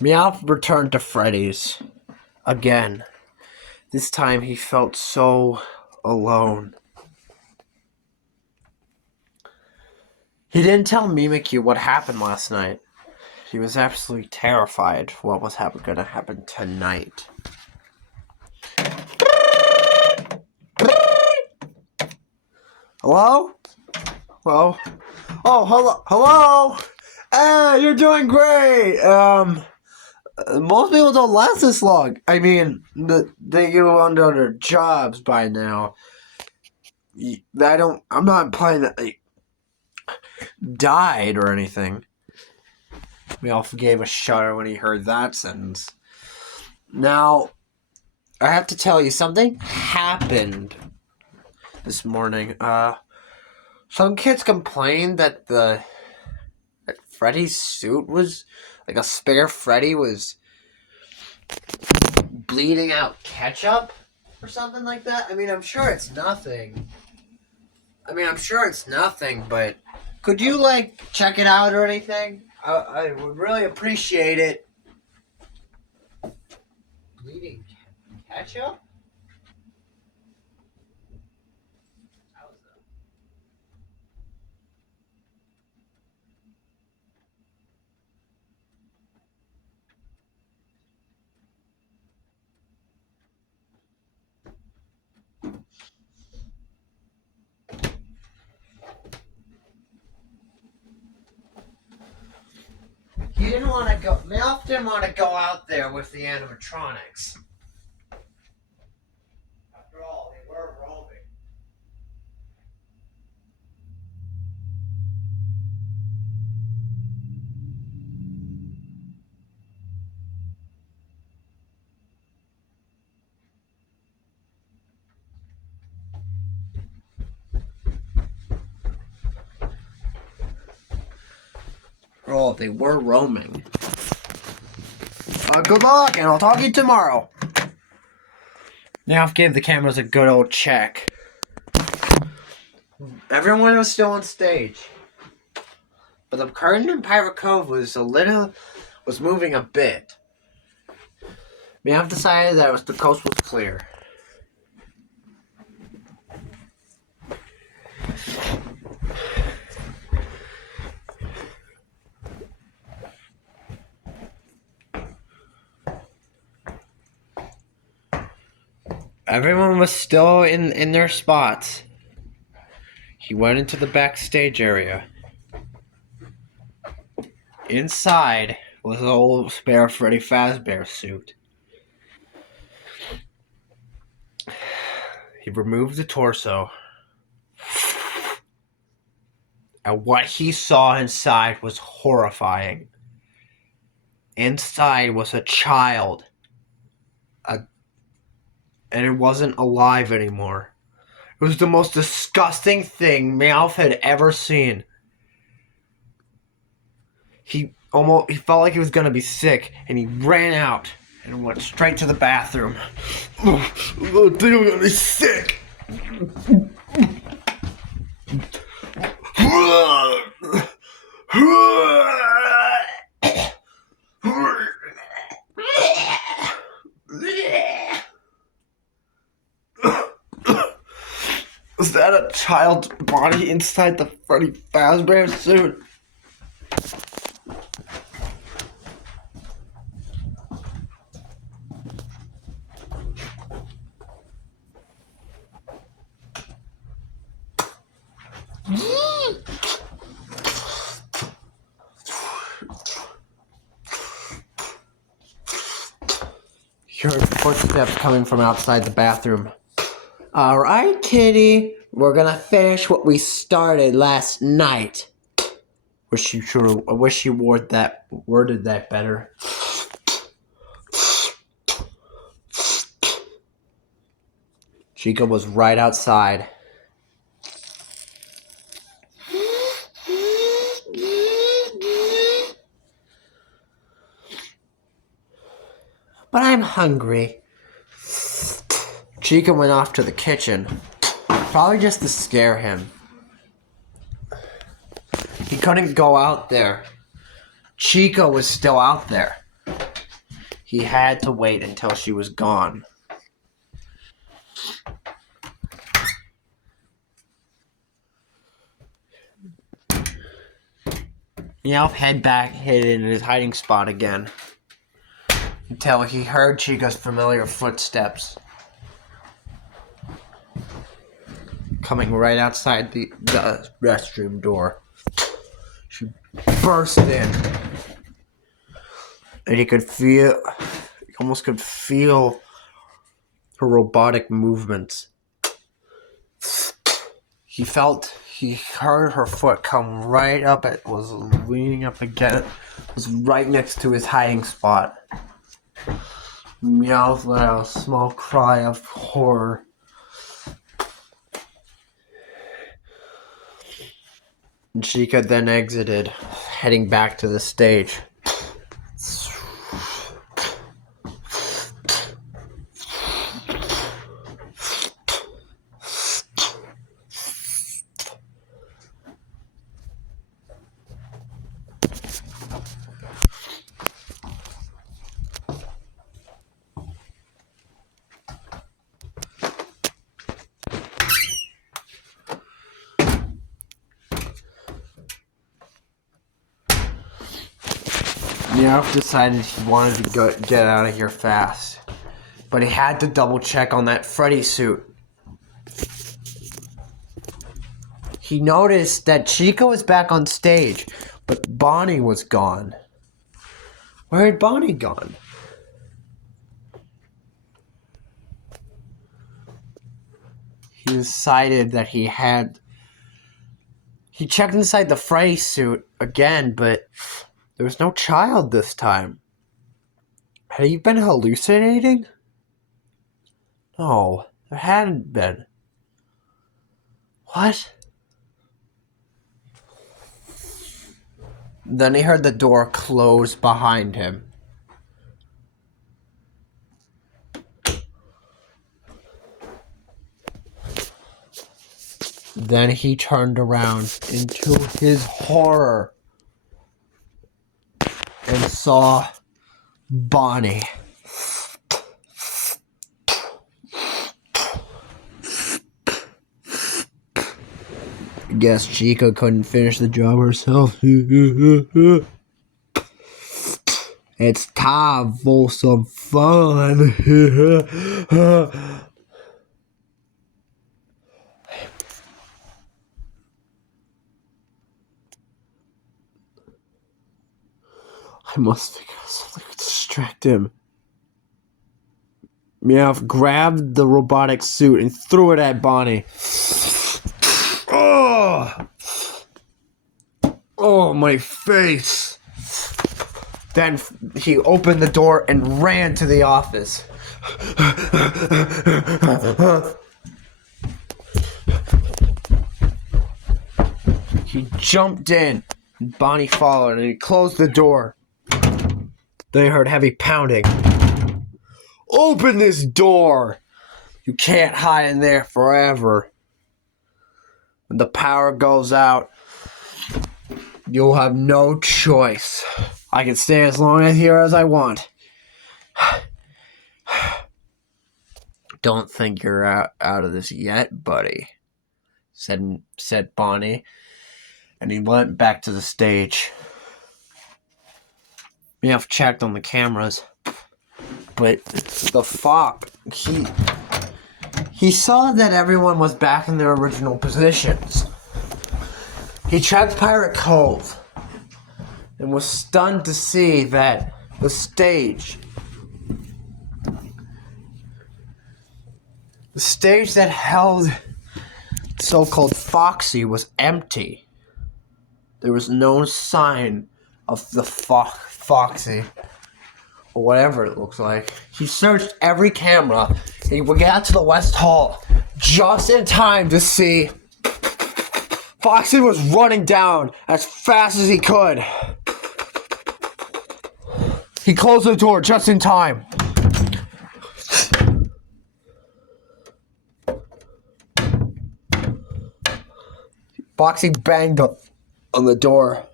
Meow returned to Freddy's again. This time he felt so alone. He didn't tell Mimikyu what happened last night. He was absolutely terrified for what was going to happen tonight. Hello? Hello? Oh, hello! Hello! Hey, you're doing great! Most people don't last this long. I mean, they get on to their jobs by now. I'm not implying that they died or anything. We all gave a shudder when he heard that sentence. Now, I have to tell you, something happened this morning. Some kids complained that Freddy's suit was, like a spare Freddy was bleeding out ketchup or something like that. I mean, I'm sure it's nothing, but could you, check it out or anything? I would really appreciate it. Bleeding ketchup? How is that? Melf didn't want to go out there with the animatronics. After all, they were roaming. Oh, they were roaming. Good luck, and I'll talk to you tomorrow. Melf gave the cameras a good old check. Everyone was still on stage, but the curtain in Pirate Cove was moving a bit. Melf decided that the coast was clear. Everyone was still in their spots. He went into the backstage area. Inside was an old spare Freddy Fazbear suit. He removed the torso. And what he saw inside was horrifying. Inside was a child. And it wasn't alive anymore. It was the most disgusting thing Meowth had ever seen. He felt like he was gonna be sick, and he ran out and went straight to the bathroom. I think I'm gonna be sick. Was that a child's body inside the Freddy Fazbear suit? You heard footsteps coming from outside the bathroom. Alright, kitty. We're gonna finish what we started last night. I wish you worded that better. Chica was right outside. But I'm hungry. Chica went off to the kitchen. Probably just to scare him. He couldn't go out there. Chica was still out there. He had to wait until she was gone. Meowth hid in his hiding spot again until he heard Chica's familiar footsteps coming right outside the restroom door. She burst in, and he almost could feel her robotic movements. He heard her foot come right up. It was leaning up again. It was right next to his hiding spot. Meowth let out a small cry of horror. And Chica then exited, heading back to the stage. Meowth decided he wanted to get out of here fast, but he had to double check on that Freddy suit. He noticed that Chica was back on stage, but Bonnie was gone. Where had Bonnie gone? He decided that he checked inside the Freddy suit again, but there was no child this time. Had he been hallucinating? No, there hadn't been. What? Then he heard the door close behind him. Then he turned around into his horror and saw Bonnie. I guess Chica couldn't finish the job herself. It's time for some fun. I must figure out something to distract him. Meowth grabbed the robotic suit and threw it at Bonnie. Oh, my face. Then he opened the door and ran to the office. He jumped in, and Bonnie followed, and he closed the door. They heard heavy pounding. Open this door! You can't hide in there forever. When the power goes out, you'll have no choice. I can stay as long here as I want. Don't think you're out of this yet, buddy, said Bonnie, and he went back to the stage. Meowth checked on the cameras, but the fog, he saw that everyone was back in their original positions. He checked Pirate Cove and was stunned to see that the stage that held so-called Foxy was empty. There was no sign of the Foxy, or whatever it looks like. He searched every camera, and he got to the West Hall just in time to see Foxy was running down as fast as he could. He closed the door just in time. Foxy banged on the door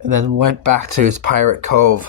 and then went back to his Pirate Cove.